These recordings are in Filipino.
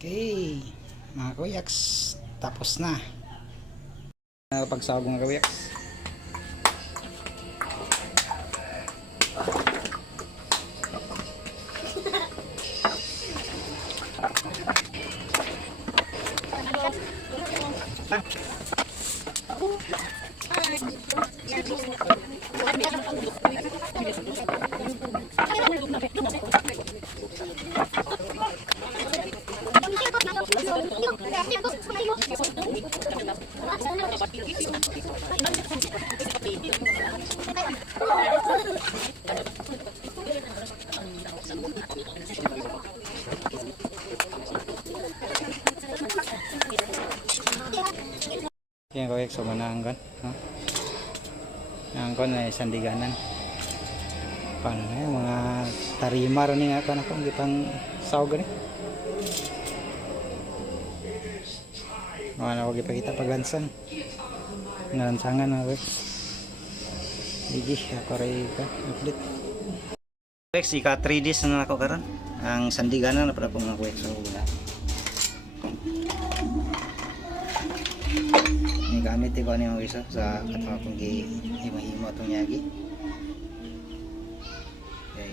Okay, mga kuyaks, tapos na. Pagsawag mga kuyaks. Yan kuyaks, so mananggan, no? Nangkon na sandiganan. Paano na yung mga tarima rin nga ka na kung gipang sawag ni. Mga na wag ipakita paglansan. Nalansangan na kuyaks. Sige, ako rin ka update. Kuyaks, ika 3 days na ako karon. Ang sandiganan na pala po mga kuyaks. So, gamit ko ano yung isa sa katwa kong himo-himo itong yagi. Okay.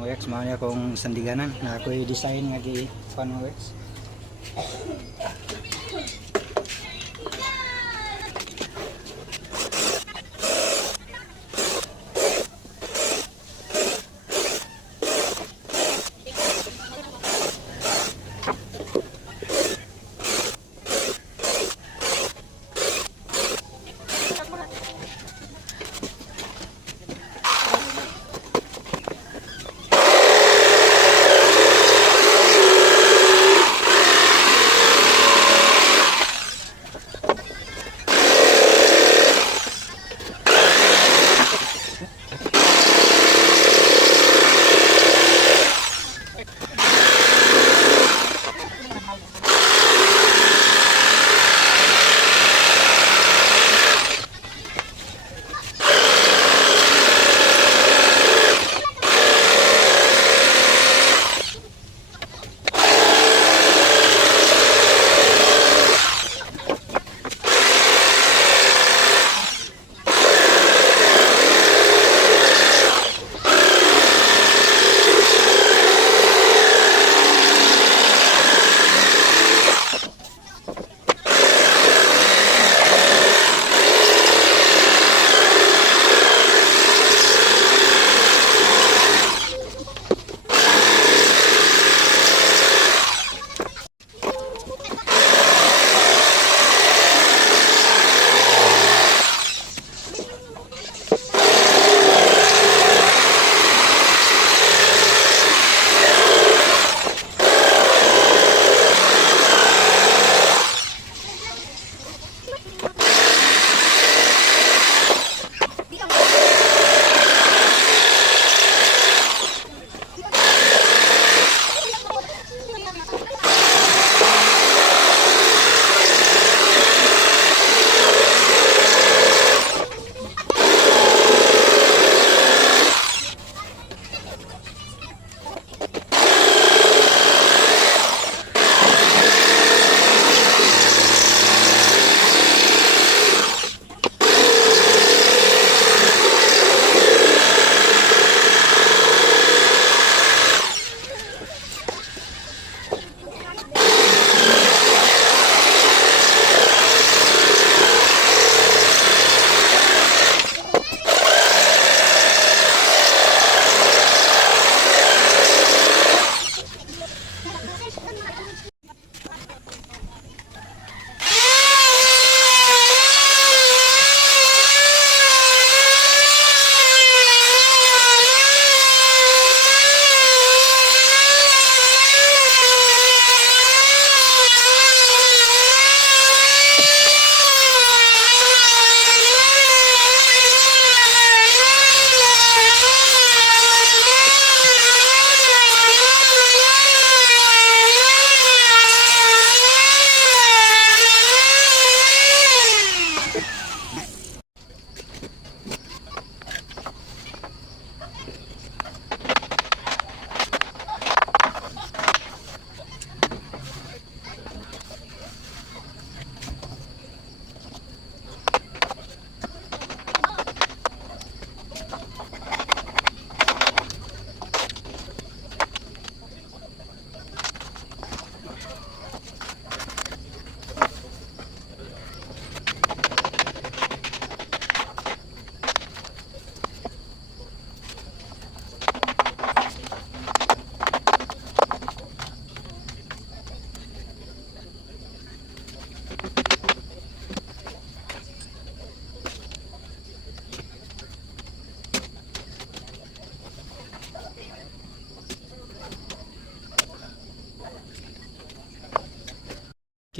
Wex, mao niya kung sandiganan na ako'y design nga gi pan Wex.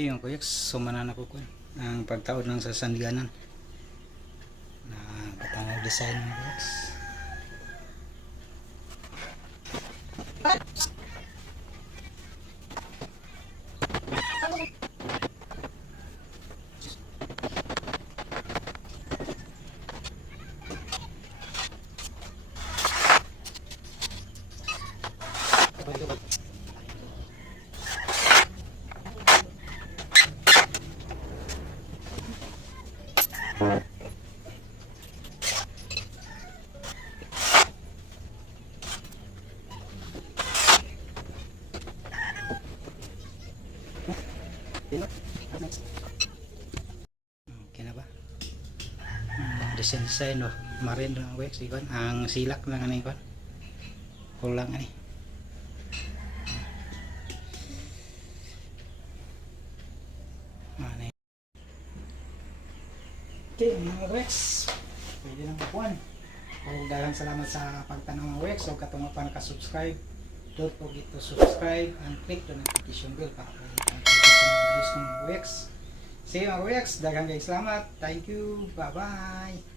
Okay yung kuya, sumanan ako ko ang pagtaod ng sa sandiganan na batang design ng kuya. Okay na ba? Design no, marin lang wax ikon. Ang silak lang ani ikon. Kulang ani. Ano? Okay, mga wax. Pwede nang upuan. Daghang salamat sa pagtanaw mga wax. So katong pa naka-subscribe, don't forget to subscribe and click the notification bell para pwede sa videos ng mga wax. See you mga wax. Daghang salamat. Thank you. Bye-bye.